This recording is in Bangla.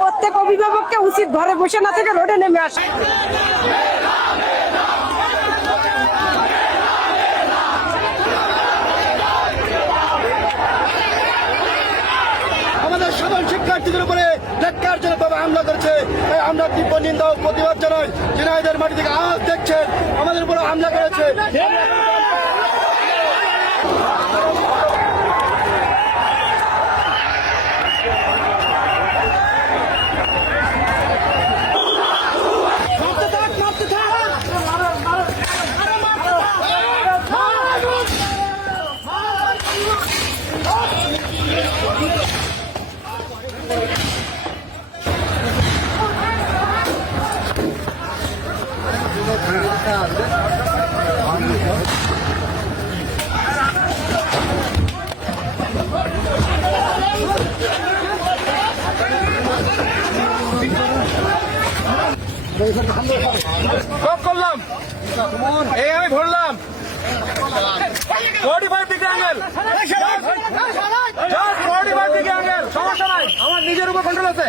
প্রত্যেক অভিভাবককে উচিত ঘরে বসে না থেকে রোডে নেমে আসে। আমাদের সাধারণ শিক্ষার্থীদের উপরে ন্যাক্কারজনকভাবে হামলা করেছে। আমরা তীব্র নিন্দা ও প্রতিবাদ জানাই। ঝিনাইদহের মাটি থেকে আজ দেখছেন আমাদের উপরে হামলা করেছে। করলাম এই আমি ধরলাম 45 ডিগ্রি অ্যাঙ্গেল, 45 ডিগ্রি অ্যাঙ্গেল, সমস্যা নাই, আমার নিজের উপর কন্ট্রোল আছে।